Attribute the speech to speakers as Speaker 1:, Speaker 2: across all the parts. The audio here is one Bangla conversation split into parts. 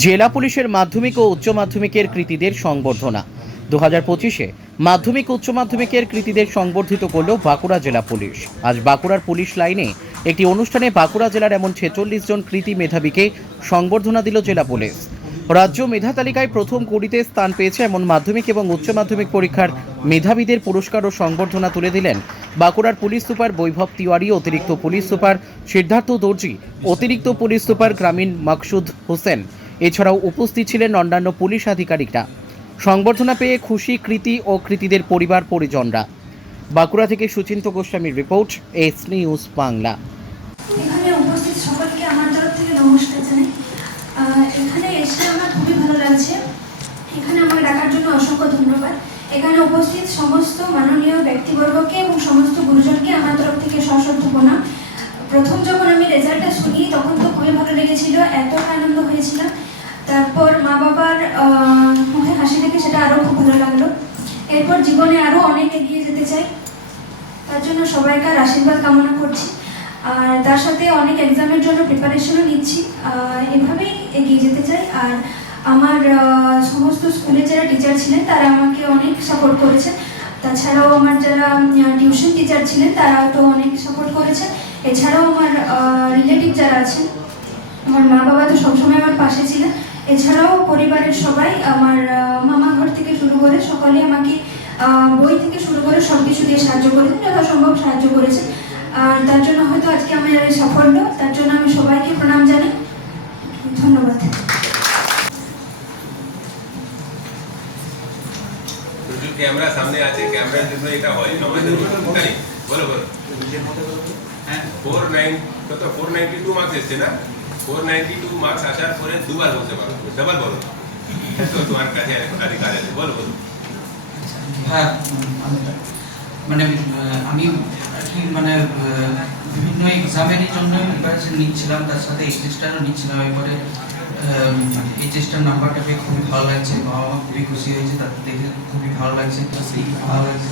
Speaker 1: জেলা পুলিশের মাধ্যমিক ও উচ্চ মাধ্যমিকের কৃতীদের সংবর্ধনা। দু হাজার পঁচিশে মাধ্যমিক উচ্চ মাধ্যমিকের কৃতীদের সংবর্ধিত করল বাঁকুড়া জেলা পুলিশ। আজ বাঁকুড়ার পুলিশ লাইনে একটি অনুষ্ঠানে বাঁকুড়া জেলার এমন ছেচল্লিশ জন কৃতি মেধাবীকে সংবর্ধনা দিল জেলা পুলিশ। রাজ্য মেধা তালিকায় প্রথম কুড়িতে স্থান পেয়েছে এমন মাধ্যমিক এবং উচ্চ মাধ্যমিক পরীক্ষার মেধাবীদের পুরস্কার ও সংবর্ধনা তুলে দিলেন বাঁকুড়ার পুলিশ সুপার বৈভব তিওয়ারি, অতিরিক্ত পুলিশ সুপার সিদ্ধার্থ দর্জি, অতিরিক্ত পুলিশ সুপার গ্রামীণ মাকসুদ হোসেন। এছাড়াও উপস্থিত ছিলেন অন্যান্য পুলিশ আধিকারিকরা। সংবর্ধনা পেয়ে খুশি কৃতি ও কৃতিদের পরিবার পরিজনরা। বাঁকুড়া থেকে সুচিন্ত গোস্বামীর রিপোর্ট, এস নিউজ বাংলা।
Speaker 2: এখানে এসে আমার খুবই ভালো লাগছে। এখানে ডাকার জন্য অসংখ্য ধন্যবাদ। এখানে উপস্থিত সমস্ত মাননীয় ব্যক্তিবর্গকে এবং সমস্ত গুরুজনকে আমার তরফ থেকে প্রণাম প্রথম যখন আমি রেজাল্টটা শুনি, তখন তো খুবই ভালো লেগেছিল এত আনন্দ তারপর মা বাবার মুখে হাসি দেখে সেটা আরও খুব ভালো লাগল। এরপর জীবনে আরও অনেক এগিয়ে যেতে চাই। তার জন্য সবাইকার আশীর্বাদ কামনা করছি। আর তার সাথে অনেক এক্সামের জন্য প্রিপারেশনও নিচ্ছি। এভাবেই এগিয়ে যেতে চাই। আর আমার সমস্ত স্কুলে যারা টিচার ছিলেন, তারা আমাকে অনেক সাপোর্ট করেছে তাছাড়াও আমার যারা টিউশন টিচার ছিলেন, তারাও তো অনেক সাপোর্ট করেছে এছাড়াও আমার রিলেটিভ যারা আছেন, আমার মা বাবা তো সবসময় আমার পাশে ছিলেন। এছাড়াও পরিবারের সবাই আমার মামা ঘর থেকে শুরু করে সকলে আমাকে বই থেকে শুরু করে সব কিছু দিয়ে সাহায্য করেছেন, যথাসম্ভব সাহায্য করেছেন। আর তার জন্য হয়তো আজকে আমার সাফল্য, তার জন্য আমি সবাইকে প্রণাম জানাই। ধন্যবাদ।
Speaker 3: ক্যামেরা সামনে আছে, ক্যামেরার জন্য এটা হয়। আমাদের বলো বলো। ফোর নাইন কত? ফোর নাইনটি টু মার্কস এসছে না? ফোর নাইনটি টু মার্কস আসার পরে দুবার বলতে পারো ডাবল বলো। তো তোমার কাছে অধিকার আছে বলো বলো।
Speaker 4: হ্যাঁ মানে আমি কি মানে বিভিন্ন এক্সামের জন্য প্রিপারেশন নিচ্ছিলাম তার সাথে এইচএসটারও নিচ্ছিলাম এরপরে এইচএসটার নাম্বারটা পেয়ে খুবই ভালো লাগছে বাবা মা খুবই খুশি হয়েছে তাতে দেখে খুবই ভালো লাগছে ভালো লাগছে।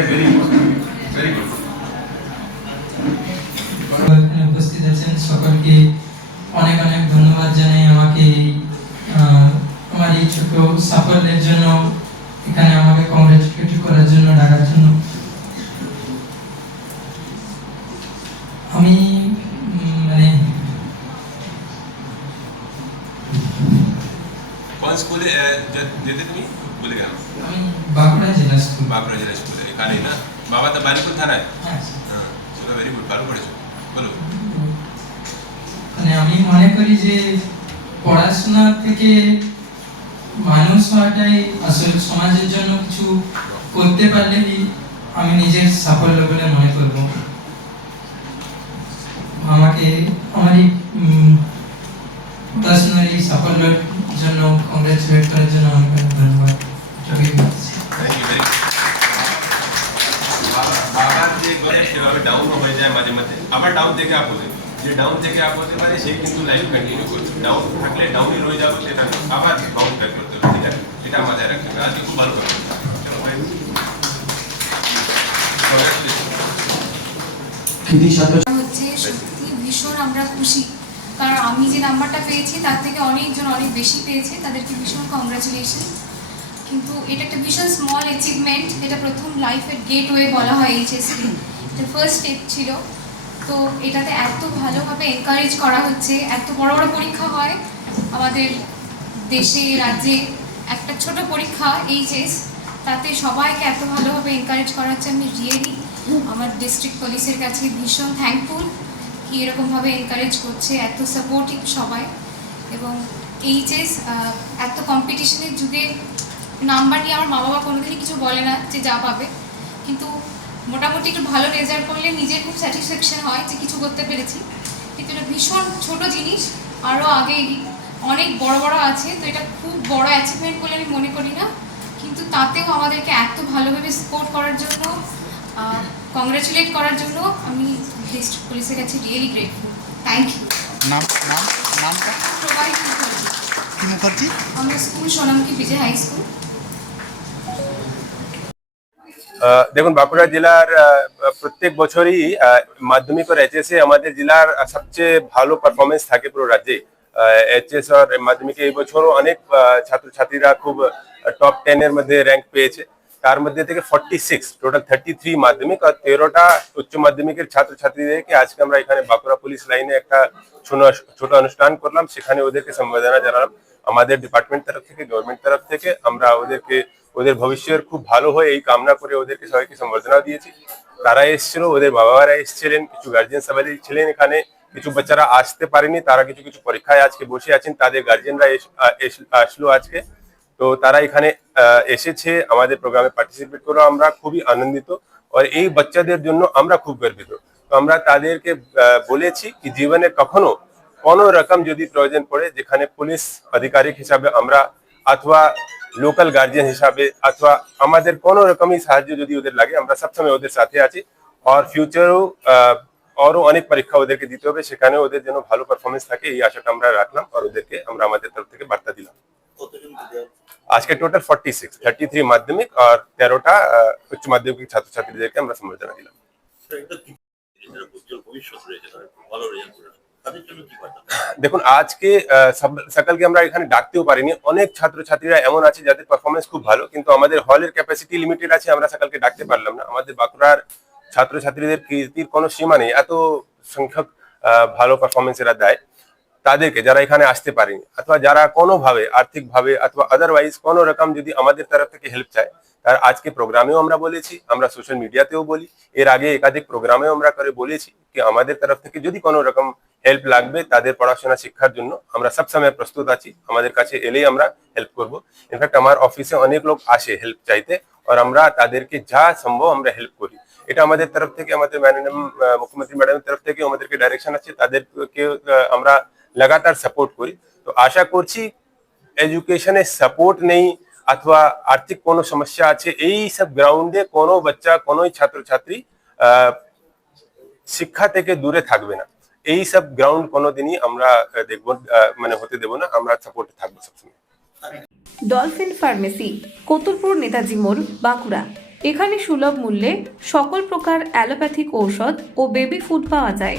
Speaker 3: ভেরি গুড ভেরি গুড
Speaker 5: এখানে উপস্থিত আছেন সকলকে অনেক অনেক ধন্যবাদ জানাই আমাকে এই, আহ, আমার এই ছোট সাফল্যের জন্য এখানে আমাকে কংগ্রেচুলেট করার জন্য ডাকার জন্য আমি মানে
Speaker 3: কোন স্কুলে যেতে তুমি? বলে গেলাম।
Speaker 5: আমি বাঁকুড়া জেলা স্কুল
Speaker 3: বাঁকুড়া জেলা স্কুলে এখানেই না? বাবা তো বালিপুর থানায়?
Speaker 5: হ্যাঁ
Speaker 3: হ্যাঁ ভেরি গুড ভালো করেছ। বলো।
Speaker 5: মানে আমি মনে করি যে পড়াশোনা থেকে মানুষ হওয়াটাই আসলে সমাজের জন্য কিছু করতে পারলেই আমি নিজের সাফল্য বলে মনে করব। আমাকে আমার এই উম, পড়াশোনার এই সাফল্যের জন্য কংগ্রেচুলেট করার জন্য অনেক অনেক ধন্যবাদ যোগী বলছি।
Speaker 3: Thank you. very much. বাবা- বাবার যে গলে সেভাবে ডাউন হয়ে যায় মাঝে মাঝে আবার ডাউন থেকে আপ হতে যে ডাউন থেকে আপ হতে পারে সেই কিন্তু লাইফ কন্টিনিউ করছে ডাউন থাকলে ডাউনই রয়ে যাবে সেটা না। আবার বাউন্স ব্যাক করতে হবে ঠিক আছে এটা মাথায় রাখতে হবে আজকে খুব ভালো করে চলো ভাই Congratulations.
Speaker 6: হচ্ছে সত্যি ভীষণ আমরা খুশি। কারণ আমি যে নাম্বারটা পেয়েছি, তার থেকে অনেকজন অনেক বেশি পেয়েছে। তাদেরকে ভীষণ কংগ্রাচুলেশন কিন্তু এটা একটা ভীষণ স্মল অ্যাচিভমেন্ট এটা প্রথম লাইফের গেটওয়ে বলা হয় এইচএসসি এটা ফার্স্ট স্টেপ ছিল। তো এটাতে এত ভালোভাবে এনকারেজ করা হচ্ছে। এত বড় বড় পরীক্ষা হয় আমাদের দেশে, রাজ্যে। একটা ছোট পরীক্ষা এইচএস তাতে সবাইকে এত ভালোভাবে এনকারেজ করা হচ্ছে। আমি রিয়েলি আমার ডিস্ট্রিক্ট পুলিশের কাছে ভীষণ থ্যাঙ্কফুল কি এরকমভাবে এনকারেজ করছে, এত সাপোর্টিভ সবাই। এবং এইচএস এত কম্পিটিশনের যুগে নাম্বার নিয়ে আমার মা বাবা কোনোদিনই কিছু বলে না যে যা পাবে। কিন্তু মোটামুটি একটু ভালো রেজাল্ট করলে নিজের খুব স্যাটিসফ্যাকশন হয় যে কিছু করতে পেরেছি। কিন্তু এটা ভীষণ ছোট জিনিস আরও আগে অনেক বড় বড় আছে, তো এটা খুব বড় অ্যাচিভমেন্ট বলে আমি মনে করি না। কিন্তু তাতেও আমাদেরকে এত ভালোভাবে সাপোর্ট করার জন্য কংগ্রাচুলেট করার জন্য আমি ডিস্ট্রিক্ট পুলিশের কাছে রিয়েলি গ্রেটফুল থ্যাংক ইউ
Speaker 7: নাম নাম নামটা?
Speaker 6: প্রোভাইড
Speaker 7: কি মুখার্জি
Speaker 6: আমার school Sonamukhi Bijoy high school.
Speaker 3: আহ, দেখুন বাঁকুড়া জেলার প্রত্যেক বছরই আহ, মাধ্যমিক আর এইচএসএ আমাদের জেলার সবচেয়ে ভালো পারফরমেন্স থাকে পুরো রাজ্যে। এইচএস আর মাধ্যমিকে এই বছরও অনেক ছাত্রছাত্রীরা খুব টপ টেন এর মধ্যে র্যাঙ্ক পেয়েছে। তার মধ্যে থেকে forty six total thirty three মাধ্যমিক আর তেরোটা উচ্চ মাধ্যমিকের ছাত্রছাত্রীদেরকে আজকে আমরা এখানে বাঁকুড়া পুলিশ লাইনে একটা ছোট- অনুষ্ঠান করলাম সেখানে ওদেরকে সম্বোধনা জানালাম আমাদের ডিপার্টমেন্ট তরফ থেকে গভর্নমেন্ট তরফ থেকে আমরা ওদেরকে ওদের ভবিষ্যৎ খুব ভালো হয় এই কামনা করে ওদেরকে সবাইকে সম্বর্ধনা দিয়েছি তারা এসেছিল ওদের বাবারা এসেছিলেন কিছু গার্জিয়ান সবাই ছিলেন এখানে কিছু বাচ্চারা আসতে পারেনি তারা কিছু কিছু পরীক্ষায় আজকে বসে আছেন তাদের গার্জিয়ানরা আসলো আজকে তো তারা এখানে এসেছে, আমাদের প্রোগ্রামে পার্টিসিপেট করে আমরা খুবই আনন্দিত। আর এই বাচ্চাদের জন্য আমরা খুব গর্বিত। তো আমরা তাদেরকে বলেছি কি জীবনে কখনো কোনো রকম যদি প্রয়োজন পড়ে, যেখানে পুলিশ আধিকারিক হিসাবে আমরা অথবা লোকাল গার্জিয়ান হিসাবে অথবা আমাদের কোনো রকমই সাহায্য যদি ওদের লাগে, আমরা সবসময় ওদের সাথে আছি। আর ফিউচারেও আরও অনেক পরীক্ষা ওদেরকে দিতে হবে। সেখানে ওদের যেন ভালো পারফরমেন্স থাকে, এই আশাটা আমরা রাখলাম। আর ওদেরকে আমরা আমাদের তরফ থেকে বার্তা দিলাম। আজকে total forty six thirty three মাধ্যমিক আর তেরোটা উচ্চ মাধ্যমিক ছাত্রছাত্রীদেরকে আমরা সম্বর্ধনা দিলাম। দেখুন আজকে সকালকে আমরা এখানে ডাকতেও পারিনি। অনেক ছাত্রছাত্রীরা এমন আছে যাদের পারফরমেন্স খুব ভালো কিন্তু আমাদের হলের ক্যাপাসিটি লিমিটেড আছে আমরা সকালকে ডাকতে পারলাম না। আমাদের বাঁকুড়ার ছাত্রছাত্রীদের কীর্তির কোনো সীমা নেই। এত সংখ্যক ভালো পারফরমেন্স এরা দেয়। তাদেরকে যারা এখানে আসতে পারেনি অথবা যারা কোনোভাবে আর্থিকভাবে অথবা আদারওয়াইজ কোনো রকম যদি আমাদের তরফ থেকে হেল্প চায় তার আজকে প্রোগ্রামেও আমরা বলেছি আমরা সোশ্যাল মিডিয়াতেও বলি এর আগে একাধিক প্রোগ্রামেও আমরা করে বলেছি কি আমাদের তরফ থেকে যদি কোনো রকম হেল্প লাগবে তাদের পড়াশোনা শিক্ষার জন্য আমরা সবসময় প্রস্তুত আছি আমাদের কাছে এলেই আমরা হেল্প করব। ইনফ্যাক্ট আমার অফিসে অনেক লোক আসে হেল্প চাইতে আর আমরা তাদেরকে যা সম্ভব আমরা হেল্প করি। এটা আমাদের তরফ থেকে আমাদের ম্যাডাম মুখ্যমন্ত্রী ম্যাডামের তরফ থেকে আমাদেরকে ডাইরেকশন আছে তাদেরকে আহ, আমরা লাগাতার সাপোর্ট করি। তো আশা করছি এডুকেশনে সাপোর্ট নেই অথবা আর্থিক কোনো সমস্যা আছে, এই সব গ্রাউন্ডে কোনো বাচ্চা কোনো ছাত্রছাত্রী শিক্ষা থেকে দূরে থাকবে না। এই সব গ্রাউন্ড কোনোদিনই আমরা দেখব মানে হতে দেবো না, আমরা সাপোর্টে থাকব সবসময়।
Speaker 8: ডলফিন ফার্মেসি কতুলপুর নেতাজি মোড়, বাঁকুড়া। এখানে সুলভ মূল্যে সকল প্রকার অ্যালোপ্যাথিক ঔষধ ও বেবি ফুড পাওয়া যায়।